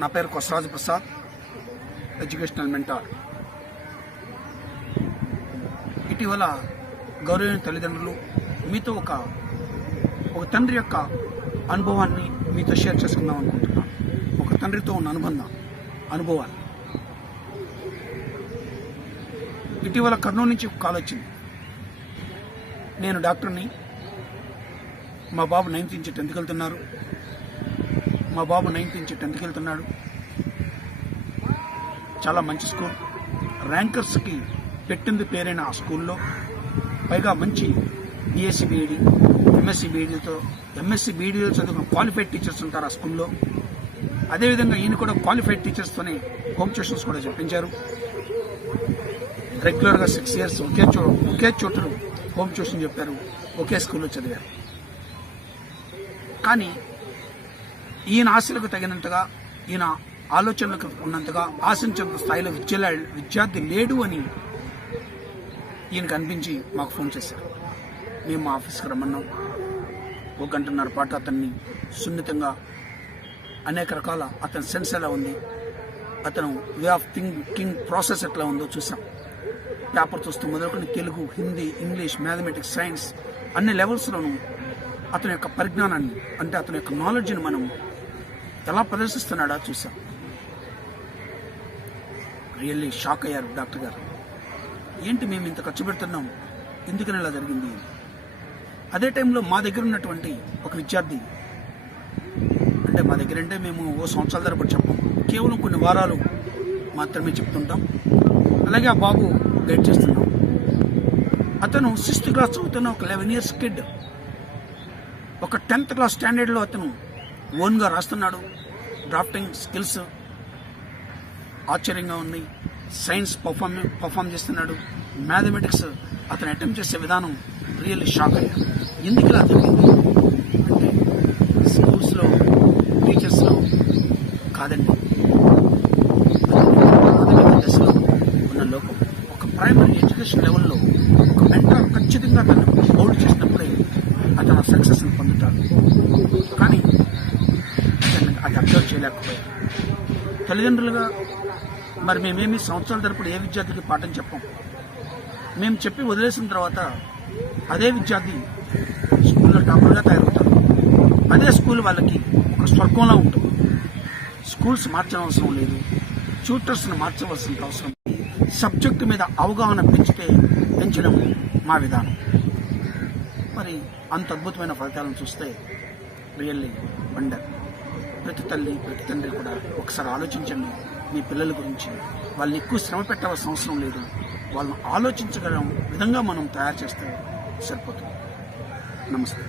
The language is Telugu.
నా పేరు కొసరాజు ప్రసాద్, ఎడ్యుకేషనల్ మెంటార్. ఇటీవల గౌరవనీయ తల్లిదండ్రులు మీతో ఒక తండ్రి యొక్క అనుభవాన్ని మీతో షేర్ చేసుకుందాం అనుకుంటున్నాను. ఒక తండ్రితో ఉన్న అనుభవాన్ని. ఇటీవల కర్నూలు నుంచి ఒక కాల్ వచ్చింది. నేను డాక్టర్ని, మా బాబు 9th నుంచి 10th వెళ్తున్నారు. చాలా మంచి స్కూల్, ర్యాంకర్స్కి పెట్టింది పేరైన ఆ స్కూల్లో పైగా మంచి BSc BEd, MSc BEdతో చదువుకున్న క్వాలిఫైడ్ టీచర్స్ ఉంటారు ఆ స్కూల్లో. అదేవిధంగా ఈయన కూడా క్వాలిఫైడ్ టీచర్స్తోనే హోమ్ ట్యూషన్స్ కూడా చెప్పించారు. రెగ్యులర్గా 6 years ఒకే చోట హోమ్ ట్యూషన్ చెప్పారు, ఒకే స్కూల్లో చదివారు. కానీ ఈయన ఆశలకు తగినంతగా, ఈయన ఆలోచనలకు ఉన్నంతగా ఆశించినంత స్థాయిలో విద్యార్థి లేడు అని ఈయనకు అనిపించి మాకు ఫోన్ చేశారు. మేము మా ఆఫీస్కి రమ్మన్నాం. 1 గంటన్నర పాటు అతన్ని సున్నితంగా అనేక రకాల అతని సెన్స్ ఎలా ఉంది, అతను వే ఆఫ్ థింకింగ్ ప్రాసెస్ ఎట్లా ఉందో చూసాం. పేపర్ చూస్తూ మొదలుకొని Telugu, Hindi, English, mathematics, science అన్ని లెవెల్స్లోనూ అతని యొక్క పరిజ్ఞానాన్ని, అంటే అతని యొక్క నాలెడ్జ్ని మనం ఎలా ప్రదర్శిస్తున్నాడో చూసాం. రియల్లీ షాక్ అయ్యారు డాక్టర్ గారు. ఏంటి మేము ఇంత ఖర్చు పెడుతున్నాం, ఎందుకని ఇలా జరిగింది? అదే టైంలో మా దగ్గర ఉన్నటువంటి ఒక విద్యార్థి, అంటే మా దగ్గర అంటే మేము ఓ సంవత్సరాల తరబడి చెప్పాం, కేవలం కొన్ని వారాలు మాత్రమే చెప్తుంటాం. అలాగే ఆ బాబు గైడ్ చేస్తున్నాం. అతను 6th క్లాస్ చదువుతున్న ఒక 11 years కిడ్, ఒక 10th క్లాస్ స్టాండర్డ్లో అతను ఓన్గా రాస్తున్నాడు. డ్రాఫ్టింగ్ స్కిల్స్ ఆశ్చర్యంగా ఉంది. సైన్స్ పర్ఫామ్ చేస్తున్నాడు. మ్యాథమెటిక్స్ అతను అటెంప్ట్ చేసే విధానం రియల్లీ షాక్ అయ్యాడు. ఎందుకు ఇలా జరిగింది అంటే స్కూల్స్లో టీచర్స్లో కాదండి, దశలో ఉన్న లోకం. ఒక ప్రైమరీ ఎడ్యుకేషన్ లెవెల్లో ఒక మెంటర్ ఖచ్చితంగా అతను హోల్డ్ చేసినప్పుడే అతను సక్సెస్ని పొందుతాడు. కానీ అది అబ్జర్వ్ చేయలేకపోయాడు. తల్లిదండ్రులుగా మరి మేమేమి సంవత్సరాల తరపుడు ఏ విద్యార్థికి పాఠం చెప్పాం. మేము చెప్పి వదిలేసిన తర్వాత అదే విద్యార్థి స్కూల్లో టాపర్గా తయారవుతారు. అదే స్కూల్ వాళ్ళకి ఒక స్వర్గంలో ఉంటుంది. స్కూల్స్ మార్చవలసిన లేదు, ట్యూటర్స్ని మార్చవలసిన అవసరం. సబ్జెక్టు మీద అవగాహన పెంచడం మా విధానం. మరి అంత అద్భుతమైన ఫలితాలను చూస్తే రియల్లీ వండర్. ప్రతి తల్లి, ప్రతి తండ్రి కూడా ఒకసారి ఆలోచించండి మీ పిల్లల గురించి. వాళ్ళని ఎక్కువ శ్రమ పెట్టవలసిన అవసరం లేదు. వాళ్ళని ఆలోచించగల విధంగా మనం తయారు చేస్తే సరిపోతుంది. నమస్తే.